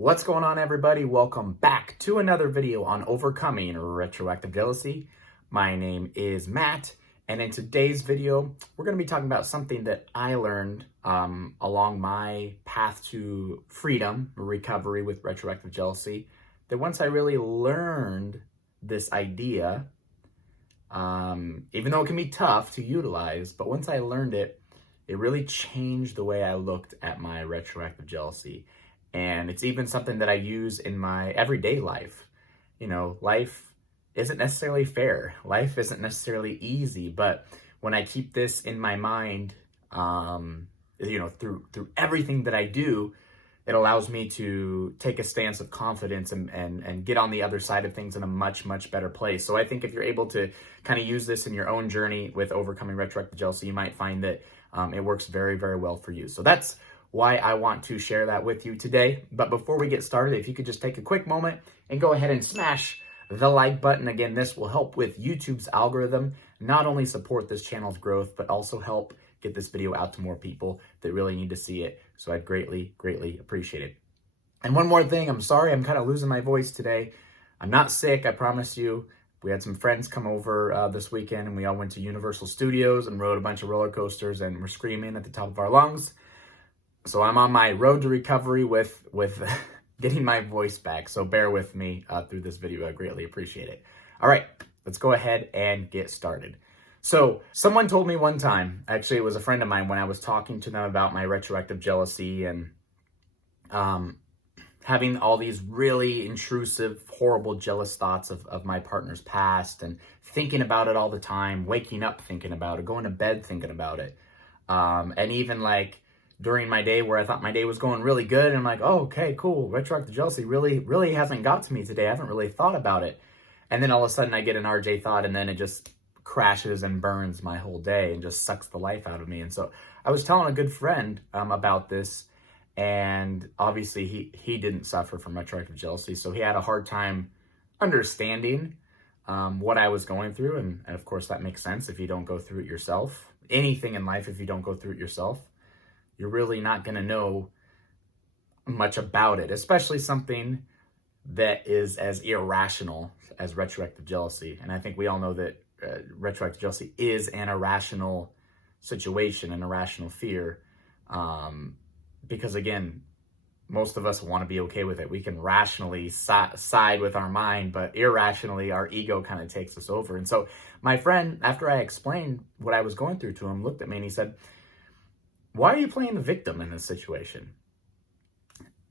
What's going on, everybody? Welcome back to another video on overcoming retroactive jealousy. My name is Matt, and in today's video, we're going to be talking about something that I learned along my path to freedom, recovery with retroactive jealousy. That once I really learned this idea, even though it can be tough to utilize, but once I learned it, it really changed the way I looked at my retroactive jealousy. And it's even something that I use in my everyday life. You know, life isn't necessarily fair. Life isn't necessarily easy. But when I keep this in my mind, through everything that I do, it allows me to take a stance of confidence and get on the other side of things in a much, much better place. So I think if you're able to kind of use this in your own journey with overcoming retroactive jealousy, you might find that it works very, very well for you. So that's why I want to share that with you today. But before we get started, if you could just take a quick moment and go ahead and smash the like button. Again, this will help with YouTube's algorithm, not only support this channel's growth, but also help get this video out to more people that really need to see it. So I'd greatly, greatly appreciate it. And one more thing, I'm sorry, I'm kind of losing my voice today. I'm not sick, I promise you. We had some friends come over this weekend, and we all went to Universal Studios and rode a bunch of roller coasters, and we're screaming at the top of our lungs. So I'm on my road to recovery with getting my voice back. So bear with me through this video. I greatly appreciate it. All right, let's go ahead and get started. So someone told me one time, actually it was a friend of mine, when I was talking to them about my retroactive jealousy and having all these really intrusive, horrible, jealous thoughts of my partner's past and thinking about it all the time, waking up thinking about it, going to bed thinking about it. And even like during my day where I thought my day was going really good, and I'm like, oh, okay, cool. Retroactive jealousy really hasn't got to me today. I haven't really thought about it. And then all of a sudden I get an RJ thought, and then it just crashes and burns my whole day and just sucks the life out of me. And so I was telling a good friend about this, and obviously he didn't suffer from retroactive jealousy. So he had a hard time understanding what I was going through. And of course that makes sense if you don't go through it yourself. Anything in life, if you don't go through it yourself, you're really not going to know much about it, especially something that is as irrational as retroactive jealousy. And I think we all know that retroactive jealousy is an irrational situation, an irrational fear, because again, most of us want to be okay with it. We can rationally side with our mind, but irrationally, our ego kind of takes us over. And so my friend, after I explained what I was going through to him, looked at me and he said, "Why are you playing the victim in this situation?"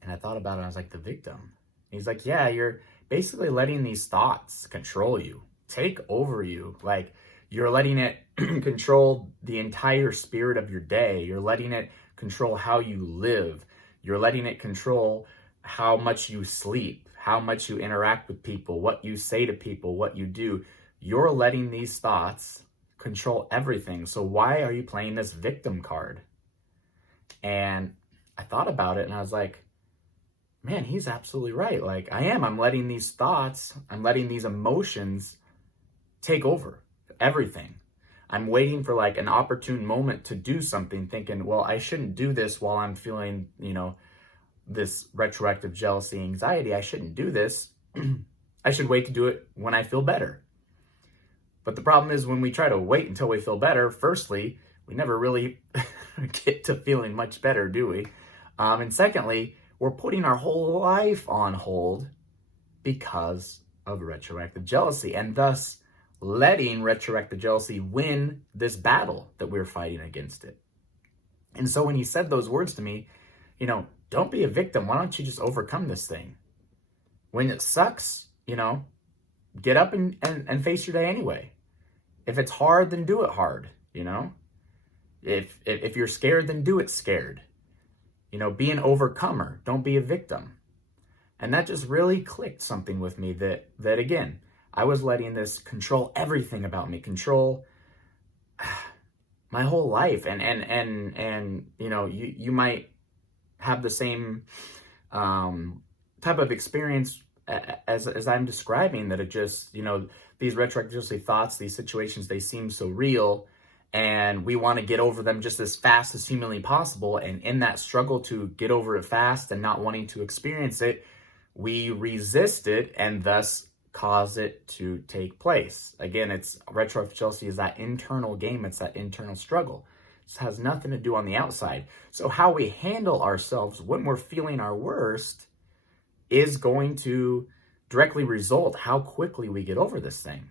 And I thought about it. I was like, the victim? He's like, yeah, you're basically letting these thoughts control you, take over you. Like, you're letting it control the entire spirit of your day. You're letting it control how you live. You're letting it control how much you sleep, how much you interact with people, what you say to people, what you do. You're letting these thoughts control everything. So why are you playing this victim card? And I thought about it, and I was like, man, he's absolutely right. Like, I'm letting these thoughts, I'm letting these emotions take over everything. I'm waiting for like an opportune moment to do something, thinking, well, I shouldn't do this while I'm feeling, this retroactive jealousy, anxiety. I shouldn't do this. I should wait to do it when I feel better. But the problem is, when we try to wait until we feel better, firstly, we never really get to feeling much better, do we? And secondly, we're putting our whole life on hold because of retroactive jealousy, and thus letting retroactive jealousy win this battle that we're fighting against it. And so when he said those words to me, don't be a victim. Why don't you just overcome this thing? When it sucks, get up and face your day anyway. If it's hard, then do it hard, If you're scared, then do it scared. Be an overcomer. Don't be a victim. And that just really clicked something with me that again, I was letting this control everything about me, control my whole life. And you might have the same type of experience as I'm describing, that it just, these retroactive jealousy thoughts, these situations, they seem so real. and we want to get over them just as fast as humanly possible. And in that struggle to get over it fast and not wanting to experience it, we resist it and thus cause it to take place. Again, it's retroactive jealousy is that internal game. It's that internal struggle. It has nothing to do on the outside. So how we handle ourselves when we're feeling our worst is going to directly result how quickly we get over this thing.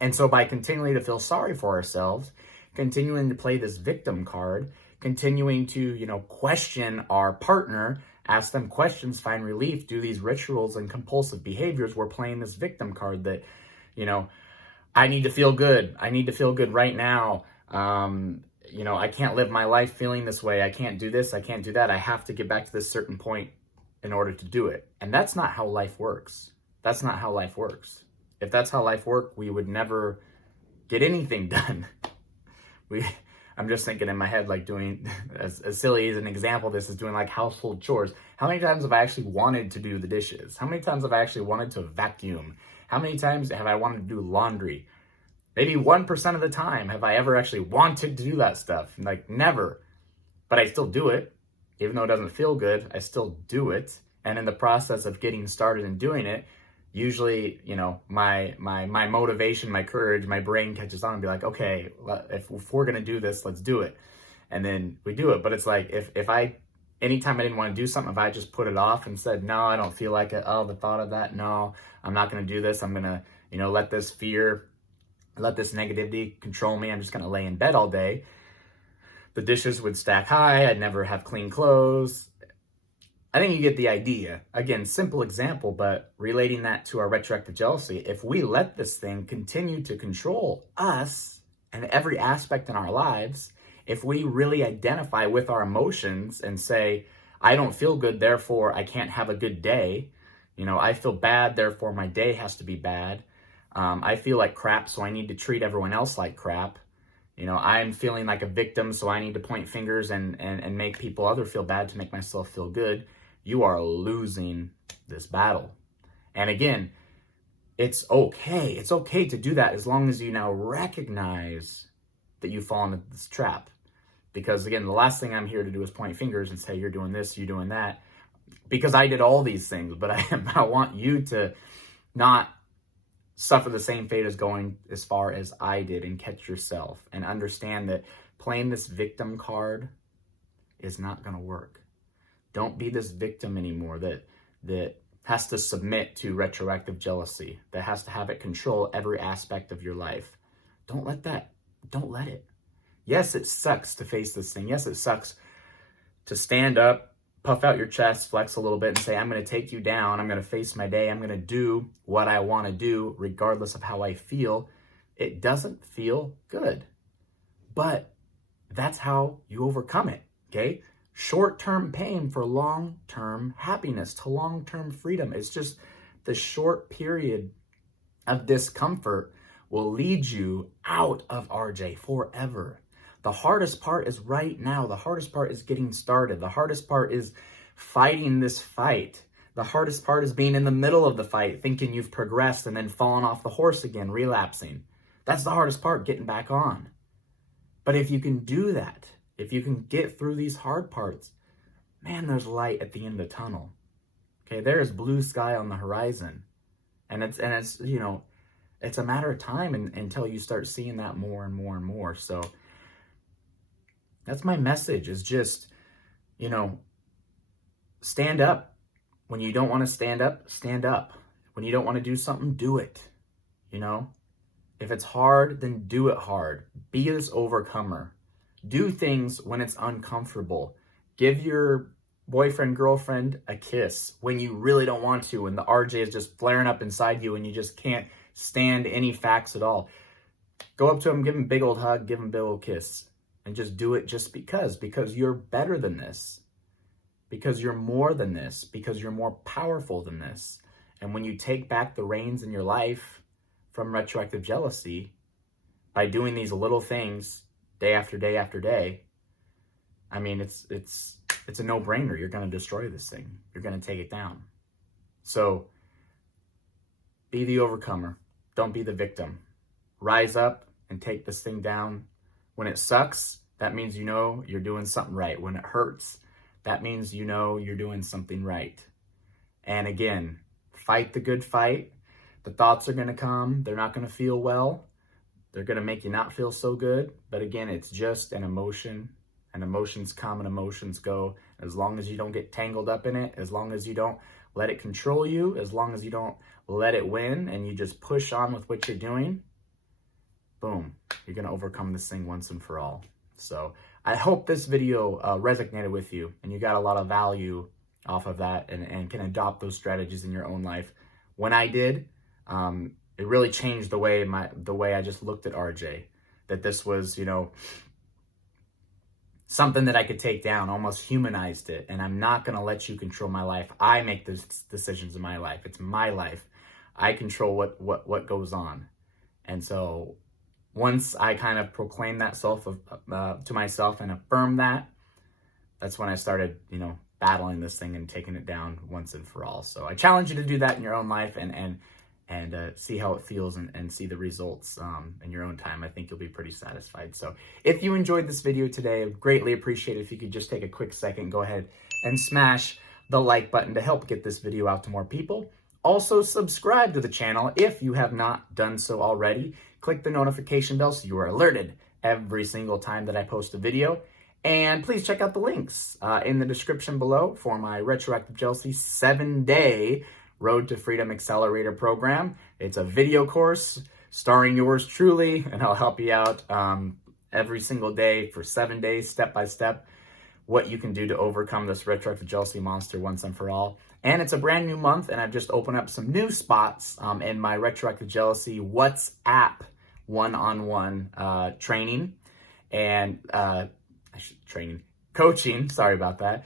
And so by continuing to feel sorry for ourselves, continuing to play this victim card, continuing to, question our partner, ask them questions, find relief, do these rituals and compulsive behaviors, we're playing this victim card that, I need to feel good. I need to feel good right now. I can't live my life feeling this way. I can't do this. I can't do that. I have to get back to this certain point in order to do it. And that's not how life works. That's not how life works. If that's how life worked, we would never get anything done. I'm just thinking in my head, like doing, as silly as an example, this is doing like household chores. How many times have I actually wanted to do the dishes? How many times have I actually wanted to vacuum? How many times have I wanted to do laundry? Maybe 1% of the time have I ever actually wanted to do that stuff. Like never. But I still do it. Even though it doesn't feel good, I still do it. And in the process of getting started and doing it, usually, my motivation, my courage, my brain catches on and be like, okay, if we're going to do this, let's do it. And then we do it. But it's like, anytime I didn't want to do something, if I just put it off and said, no, I don't feel like it. Oh, the thought of that. No, I'm not going to do this. I'm going to, let this fear, let this negativity control me. I'm just going to lay in bed all day. The dishes would stack high. I'd never have clean clothes. I think you get the idea. Again, simple example, but relating that to our retroactive jealousy. If we let this thing continue to control us and every aspect in our lives, if we really identify with our emotions and say, I don't feel good, therefore I can't have a good day. I feel bad, therefore my day has to be bad. I feel like crap, so I need to treat everyone else like crap. I'm feeling like a victim, so I need to point fingers and make people other feel bad to make myself feel good. You are losing this battle. And again, it's okay. It's okay to do that as long as you now recognize that you've fallen into this trap. Because again, the last thing I'm here to do is point fingers and say, you're doing this, you're doing that. Because I did all these things, but I want you to not suffer the same fate as going as far as I did and catch yourself and understand that playing this victim card is not going to work. Don't be this victim anymore that has to submit to retroactive jealousy, that has to have it control every aspect of your life. Don't let it. Yes, it sucks to face this thing. Yes, it sucks to stand up, puff out your chest, flex a little bit and say, I'm going to take you down. I'm going to face my day. I'm going to do what I want to do regardless of how I feel. It doesn't feel good, but that's how you overcome it, okay? Short-term pain for long-term happiness, to long-term freedom. It's just the short period of discomfort will lead you out of RJ forever. The hardest part is right now. The hardest part is getting started. The hardest part is fighting this fight. The hardest part is being in the middle of the fight, thinking you've progressed and then falling off the horse again, relapsing. That's the hardest part, getting back on. But if you can do that, if you can get through these hard parts, man, there's light at the end of the tunnel. Okay, there is blue sky on the horizon. And it's it's a matter of time until you start seeing that more and more and more. So that's my message, is just, stand up. When you don't want to stand up, stand up. When you don't want to do something, do it. If it's hard, then do it hard. Be this overcomer. Do things when it's uncomfortable. Give your boyfriend, girlfriend a kiss when you really don't want to, and the RJ is just flaring up inside you and you just can't stand any facts at all. Go up to him, give him a big old hug, give him a big old kiss, and just do it just because you're better than this, because you're more than this, because you're more powerful than this. And when you take back the reins in your life from retroactive jealousy by doing these little things day after day after day, I mean, it's a no-brainer. You're going to destroy this thing. You're going to take it down. So be the overcomer. Don't be the victim. Rise up and take this thing down When it sucks, that means you know you're doing something right. When it hurts, that means you know you're doing something right. And again, fight the good fight. The thoughts are going to come. They're not going to feel well. They're going to make you not feel so good. But again, it's just an emotion. And emotions come and emotions go. As long as you don't get tangled up in it, as long as you don't let it control you, as long as you don't let it win and you just push on with what you're doing, boom, you're going to overcome this thing once and for all. So I hope this video resonated with you and you got a lot of value off of that and can adopt those strategies in your own life. When I did, it really changed the way I just looked at RJ. That this was, something that I could take down, almost humanized it. And I'm not going to let you control my life. I make the decisions in my life. It's my life. I control what goes on. And so once I kind of proclaimed that to myself and affirmed that, that's when I started, battling this thing and taking it down once and for all. So I challenge you to do that in your own life and see how it feels and see the results in your own time. I think you'll be pretty satisfied. So if you enjoyed this video today, I'd greatly appreciate it if you could just take a quick second, go ahead and smash the like button to help get this video out to more people. Also, subscribe to the channel if you have not done so already. Click the notification bell so you are alerted every single time that I post a video. And please check out the links in the description below for my Retroactive Jealousy 7-day Road to Freedom Accelerator program. It's a video course starring yours truly, and I'll help you out every single day for 7 days, step by step, what you can do to overcome this retroactive jealousy monster once and for all. And it's a brand new month, and I've just opened up some new spots in my Retroactive Jealousy WhatsApp one-on-one training and coaching. Sorry about that.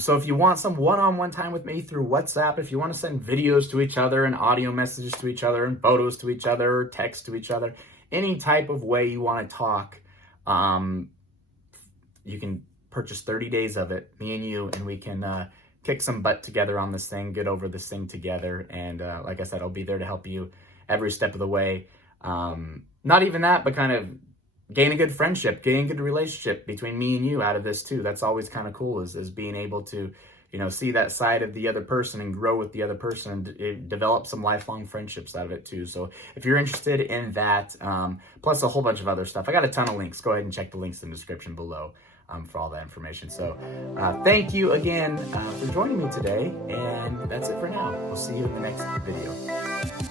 So if you want some one-on-one time with me through WhatsApp, if you want to send videos to each other and audio messages to each other and photos to each other, or text to each other, any type of way you want to talk, you can purchase 30 days of it, me and you, and we can kick some butt together on this thing, get over this thing together. And like I said, I'll be there to help you every step of the way. Not even that, but kind of gain a good friendship, gain a good relationship between me and you out of this too. That's always kind of cool is being able to, see that side of the other person and grow with the other person and develop some lifelong friendships out of it too. So if you're interested in that, plus a whole bunch of other stuff, I got a ton of links. Go ahead and check the links in the description below for all that information. So thank you again for joining me today. And that's it for now. We'll see you in the next video.